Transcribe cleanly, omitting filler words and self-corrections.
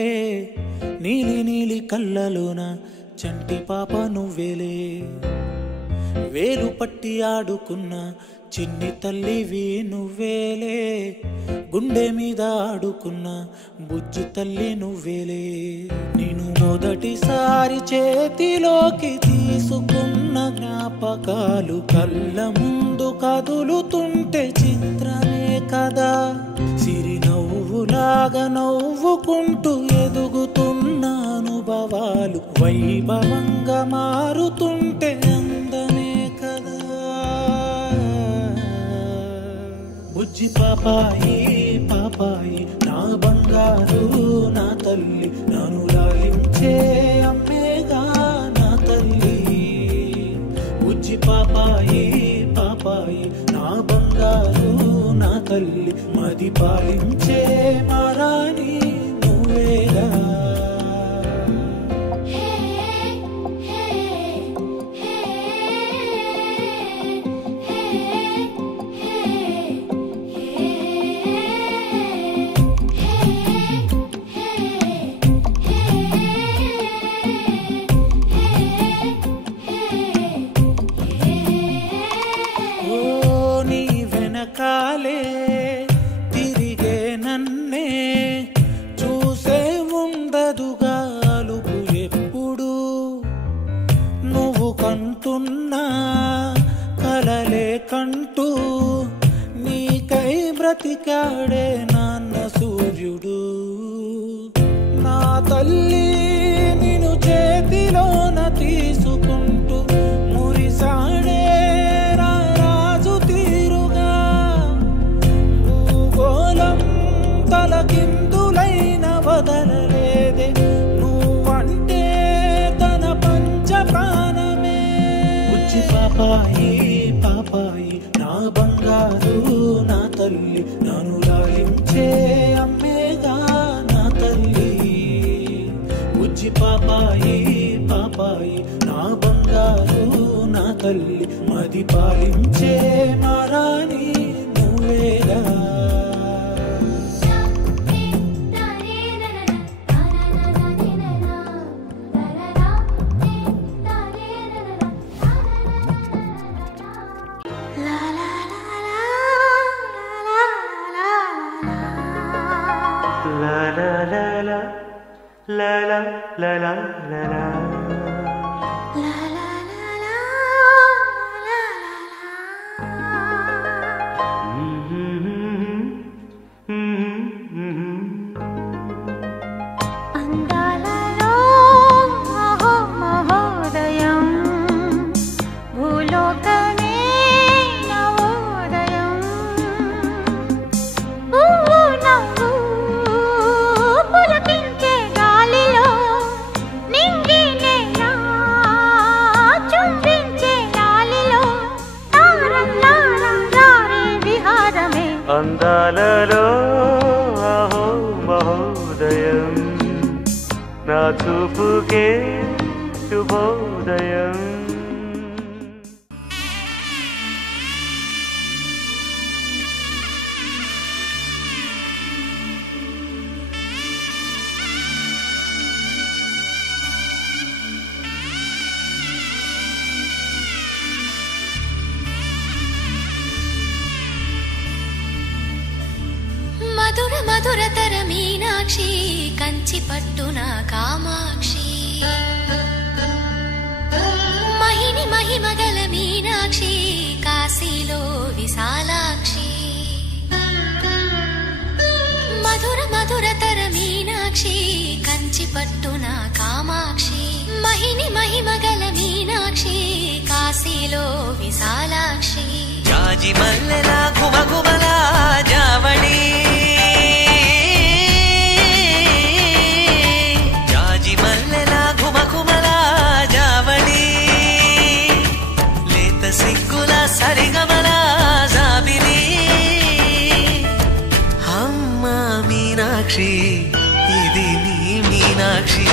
నువ్వేలే నీలి నీలి కళ్ళలోన చంటి పాప నువ్వేలే వేలు పట్టి ఆడుకున్న చిన్ని తల్లివి నువ్వేలే గుండె మీద ఆడుకున్న బుజ్జి తల్లి నువ్వేలే నేను మొదటిసారి చేతిలోకి తీసుకున్న జ్ఞాపకాలు కళ్ళ ముందు కదులుతుంటే చిత్రమే కదా సిరి నవ్వులాగా నవ్వుకుంటూ ఎదుగుతున్న అనుభవాలు వైభవంగా మారుతుంటే అందమే కదా బుజ్జి పాపాయి పాపాయి నా బంగారు నా తల్లి నన్ను లాలించే అమ్మేగా నా తల్లి బుజ్జి పాపాయి పాపాయి నా బంగారు నా తల్లి మది పాలించే మారాణి నువ్వేగా కాలే తిరిగే నన్నే చూసే ఉండదుగా అలుపు ఎప్పుడు నువ్వు కంటున్నా కలలే కంటూ నీకై బ్రతికాడే నాన్న సూర్యుడు నా తల్లి నిన్ను చేతిలోన తీసుకుంటూ మురిసాడే తలకిందులైన వదలలేదే నువ్వంటే తన పంచ ప్రాణమే బుజ్జి పాపాయి పాపాయి నా బంగారు నా తల్లి నన్ను లాలించే అమ్మేగా నా తల్లి బుజ్జి పాపాయి పాపాయి నా బంగారు నా తల్లి మది పాలించే మారాణి నువ్వేగా La la la la la la la la la la la అందాలలో మహోదయం భూలోకమే నవోదయం నవ్వు పులకించే గాలిలో నింగినేలా చుంబించే గాలిలో తారల్లారే విహారమే అందాలలో అహో మహోదయం నా చూపుకే శుభోదయం మధుర మధురతర మీనాక్షి కంచి పట్టున కామాక్షి మహిని మహిమగల మీనాక్షి కాశీలో విశాలాక్షి మధుర మధురతర మీనాక్షి కంచి పట్టున కామాక్షి మహిని మహిమగల మీనాక్షి కాశీలో విశాలాక్షి జాజి మల్లెల ఘుమఘుమల జావళి జాజి మల్లెల ఘుమఘుమల జావళి లేత సిగ్గుల సరిగమల జాబిలి అమ్మ మీనాక్షి ఇది నీ మీనాక్షి